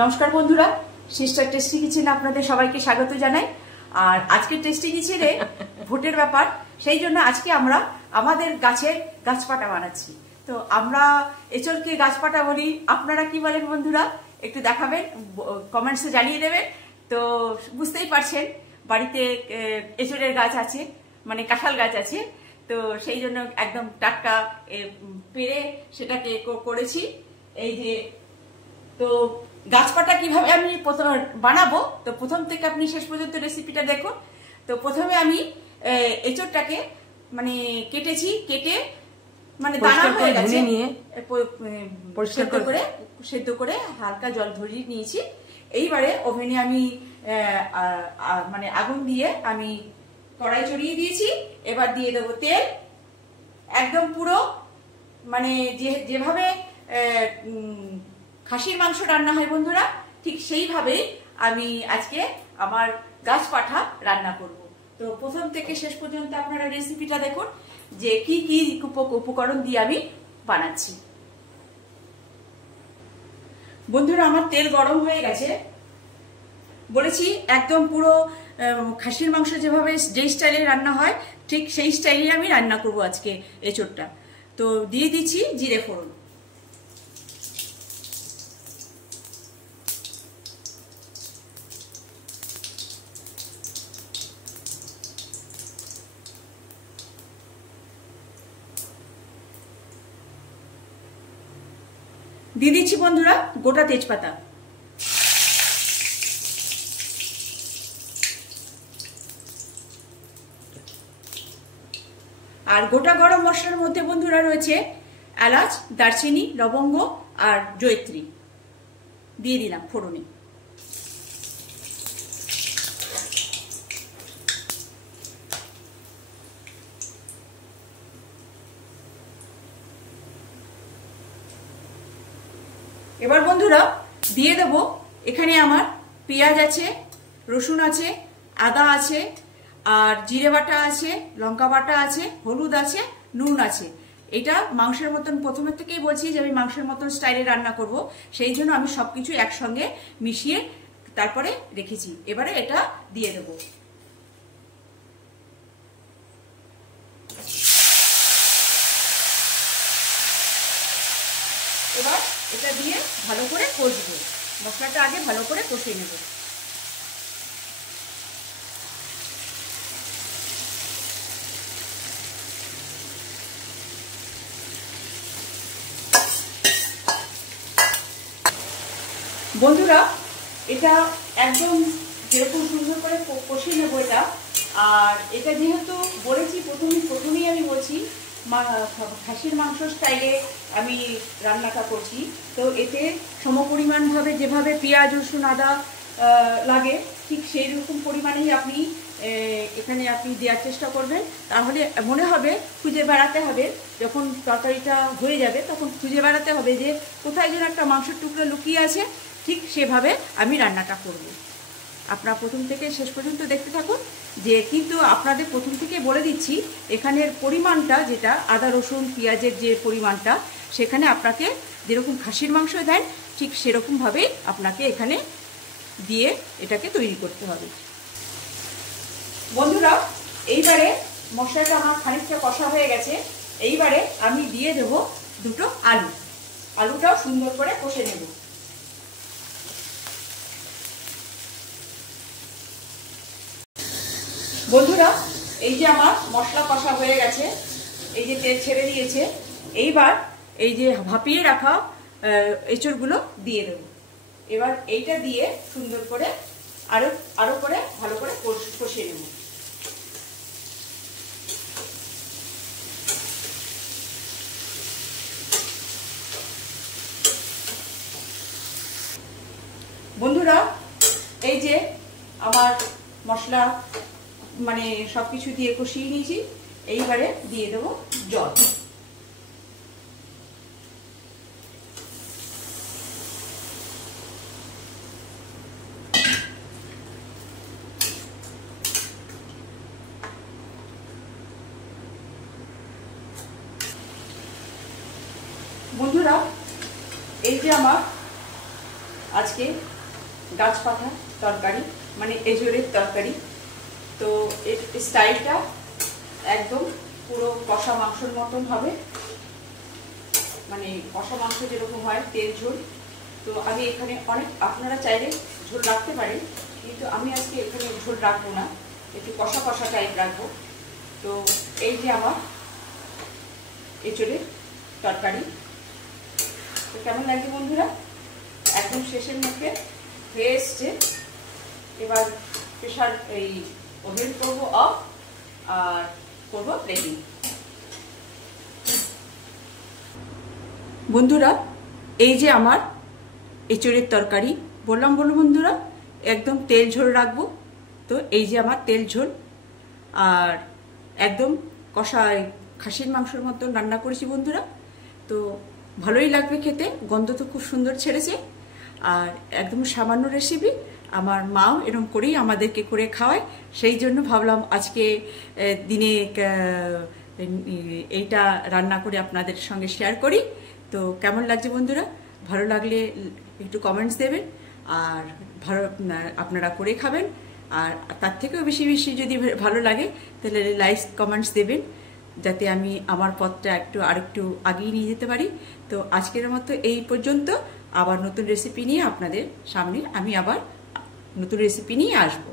নমস্কার বন্ধুরা, sister tasty কিচেনে আপনাদের সবাইকে স্বাগত জানাই। আর আজকে টেস্টি কিচেনে ভোটের ব্যাপার, সেই জন্য আজকে আমরা আমাদের গাছের গাছপাটা বানাচ্ছি। তো আমরা এঁচড়কে গাছপাটা বলি, আপনারা কি বলেন বন্ধুরা? একটু দেখাবেন, কমেন্টসে জানিয়ে দেবেন। তো বুঝতেই পারছেন বাড়িতে এঁচড়ের গাছ আছে, মানে কাঁঠাল গাছ আছে। তো সেই জন্য একদম টাটকা পেরে সেটাকে করেছি। এই যে তো গাছপাটা কিভাবে আমি বানাবো, তো প্রথম থেকে আপনি শেষ পর্যন্ত রেসিপিটা দেখুন। তো প্রথমে আমি এঁচড়টাকে মানে কেটেছি, কেটে মানে দানা হয়ে গেছে নিয়ে সেদ্ধ করে হালকা জল ধরিয়ে নিয়েছি। এইবারে ওভেনে আমি মানে আগুন দিয়ে আমি কড়াই চড়িয়ে দিয়েছি। এবার দিয়ে দেবো তেল, একদম পুরো মানে যেভাবে খাসির মাংস রান্না হয় বন্ধুরা, ঠিক সেইভাবেই আমি আজকে আমার গাছপাঠা রান্না করব। তো প্রথম থেকে শেষ পর্যন্ত আপনারা রেসিপিটা দেখুন যে কি কি উপকরণ দিয়ে আমি বানাচ্ছি। বন্ধুরা, আমার তেল গরম হয়ে গেছে। বলেছি একদম পুরো খাসির মাংস যেভাবে যেই স্টাইলে রান্না হয় ঠিক সেই স্টাইলে আমি রান্না করব আজকে এঁচড়টা। তো দিয়ে দিচ্ছি জিরে ফোড়ন। দিয়ে দিচ্ছি বন্ধুরা গোটা তেজপাতা। আর গোটা গরম মশলার মধ্যে বন্ধুরা রয়েছে এলাচ, দারচিনি, লবঙ্গ আর জয়িত্রী দিয়ে দিলাম ফোড়নে। এবার বন্ধুরা দিয়ে দেব, এখানে আমার পেঁয়াজ আছে, রসুন আছে, আদা আছে, আর জিরে বাটা আছে, লঙ্কা বাটা আছে, হলুদ আছে, নুন আছে। এটা মাংসের মতন প্রথমের থেকেই বলছি যে আমি মাংসের মতন স্টাইলে রান্না করব, সেই জন্য আমি সবকিছু একসঙ্গে মিশিয়ে তারপরে রেখেছি। এবারে এটা দিয়ে দেব। এবার এটা দিয়ে ভালো করে কষবো, মশলাটা আগে ভালো করে কষিয়ে নেব। বন্ধুরা, এটা একদম যেরকম সুন্দর করে কষিয়ে নেবো এটা। আর এটা যেহেতু বলেছি প্রথমেই আমি বলছি খাসির মাংস স্টাইলে আমি রান্নাটা করছি, তো এতে সমপরিমাণভাবে যেভাবে পেঁয়াজ, রসুন, আদা লাগে ঠিক সেই রকম পরিমাণেই আপনি এখানে আপনি দেওয়ার চেষ্টা করবেন। তাহলে মনে হবে খুঁজে বেড়াতে হবে, যখন তরকারিটা হয়ে যাবে তখন খুঁজে বেড়াতে হবে যে কোথায় যেন একটা মাংসের টুকরো লুকিয়ে আছে। ঠিক সেভাবে আমি রান্নাটা করব। আপনারা প্রথম থেকে শেষ পর্যন্ত দেখতে থাকুন। যে কিন্তু আপনাদের প্রথম থেকে বলে দিচ্ছি, এখানের পরিমাণটা যেটা আদা রসুন পেঁয়াজের যে পরিমাণটা, সেখানে আপনাকে যেরকম খাসির মাংস দেন ঠিক সেরকমভাবেই আপনাকে এখানে দিয়ে এটাকে তৈরি করতে হবে। বন্ধুরা, এইবারে মশলাটা আমার খানিকটা কষা হয়ে গেছে। এইবারে আমি দিয়ে দেব দুটো আলু। আলুটাও সুন্দর করে কষে নেব। বন্ধুরা, এই যে আমার মশলা কষা হয়ে গেছে, এই যে তেল ছেড়ে দিয়েছে। এইবার এই যে ভাপিয়ে রাখা এঁচড়গুলো দিয়ে দেব। এবার এইটা দিয়ে সুন্দর করে আরো করে ভালো করে কষিয়ে নেব। বন্ধুরা, এই যে আমার মশলা মানে সবকিছু দিয়ে কষিয়ে নিয়েছি। এইবারে দিয়ে দেবো জল। বন্ধুরা, এই যে আমার আজকে গাছ পাতা তরকারি, মানে এঁচোড়ের তরকারি। তো এর স্টাইলটা একদম পুরো কষা মাংসের মতন হবে, মানে কষা মাংস যেরকম হয় তেল ঝোল। তো আমি এখানে আপনারা চাইলে ঝোল রাখতে পারেন, কিন্তু আমি আজকে এখানে ঝোল রাখবো না, একটু কষা কষা টাইপ রাখবো। তো এই যে আমার এঁচোড়ের তরকারি। তো কেমন লাগছে বন্ধুরা? একদম শেষের মুখে হয়ে এসছে। এবার প্রেশার এই ওভেন করবো অফ আর করবো প্লেটিং। বন্ধুরা, এই যে আমার এঁচোড়ের তরকারি, বললাম বন্ধুরা একদম তেল ঝোল রাখবো। তো এই যে আমার তেল ঝোল, আর একদম কষা খাসির মাংসের মতন রান্না করেছি বন্ধুরা। তো ভালোই লাগবে খেতে, গন্ধ তো খুব সুন্দর ছেড়েছে। আর একদম সামান্য রেসিপি, আমার মাও এরকম করেই আমাদেরকে করে খাওয়ায়, সেই জন্য ভাবলাম আজকে দিনে এইটা রান্না করে আপনাদের সঙ্গে শেয়ার করি। তো কেমন লাগছে বন্ধুরা? ভালো লাগলে একটু কমেন্টস দেবেন, আর আপনারা করে খাবেন। আর তার থেকেও বেশি বেশি যদি ভালো লাগে তাহলে লাইক কমেন্টস দেবেন, যাতে আমি আমার পথটা আরেকটু আগিয়ে নিয়ে যেতে পারি। তো আজকের মতো এই পর্যন্ত। আবার নতুন রেসিপি নিয়ে আপনাদের সামনে আমি আবার নতুন রেসিপি নিয়ে আসবো।